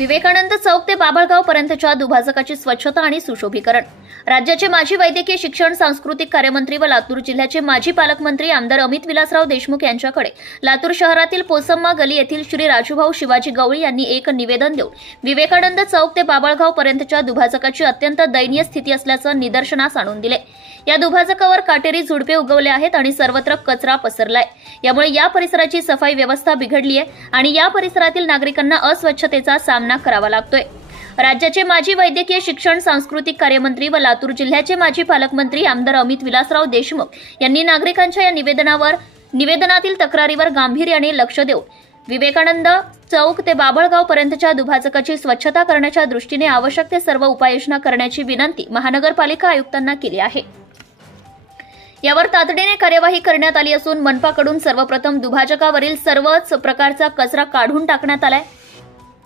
विवेकानंद चौक ते बाबळगाव पर्यंतच्या दुभाजकाची स्वच्छता आणि सुशोभीकरण। राज्याचे माजी वैद्यकीय शिक्षण सांस्कृतिक कार्यमंत्री व लातूर जिल्ह्याचे माजी पालकमंत्री आमदार अमित विलासराव देशमुख यांच्याकडे लातूर शहरातील पोसम्मा गली येथील श्री राजूभाऊ शिवाजी गवळी यांनी एक निवेदन देऊन विवेकानंद चौक ते बाबळगाव पर्यंतच्या दुभाजकाची अत्यंत दयनीय स्थिती असल्याचं निदर्शनास आणून दिले। या दुभाजकावर काटेरी झुडपे उगवले आहेत आणि सर्वत्र कचरा पसरलाय। यामुळे या परिसराची सफाई व्यवस्था बिघडली आहे आणि या परिसरातील नागरिकांना अस्वच्छतेचा सामना करावा लागतोय। राज्याचे माजी वैद्यकीय शिक्षण सांस्कृतिक कार्यमंत्री व लातूर जिल्ह्याचे माजी पालकमंत्री आमदार अमित विलासराव देशमुख यांनी नागरिकांच्या या निवेदनातील तक्रारीवर गांभीर्याने लक्ष देऊन विवेकानंद चौक ते बाबळगाव पर्यंतच्या दुभाजकाची स्वच्छता करण्याच्या दृष्टीने आवश्यक ते सर्व उपाययोजना करण्याची विनंती महानगरपालिका आयुक्तांना केली आहे। यावर तातडीने कार्यवाही करण्यात आली असून मनपाकडून सर्वप्रथम दुभाजकावरील सर्वच प्रकारचा कचरा काढून टाकण्यात आलाय।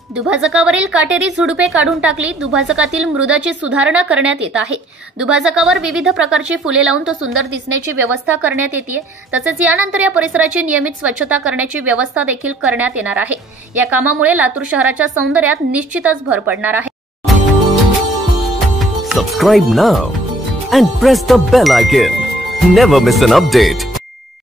दुभाजकावरील काटेरी झुडपे काढून टाकली। दुभाजकातील मृदाची सुधारणा करण्यात येत आहे। दुभाजकावर विविध प्रकारची फुले लावून तो सुंदर दिसण्याची व्यवस्था करण्यात येते। तसेच यानंतर या परिसराची नियमित स्वच्छता करण्याची व्यवस्था देखील करण्यात येणार आहे। या कामामुळे लातूर शहराच्या सौंदर्यात निश्चितच भर पडणार आहे। Subscribe now and press the bell icon. Never miss an update.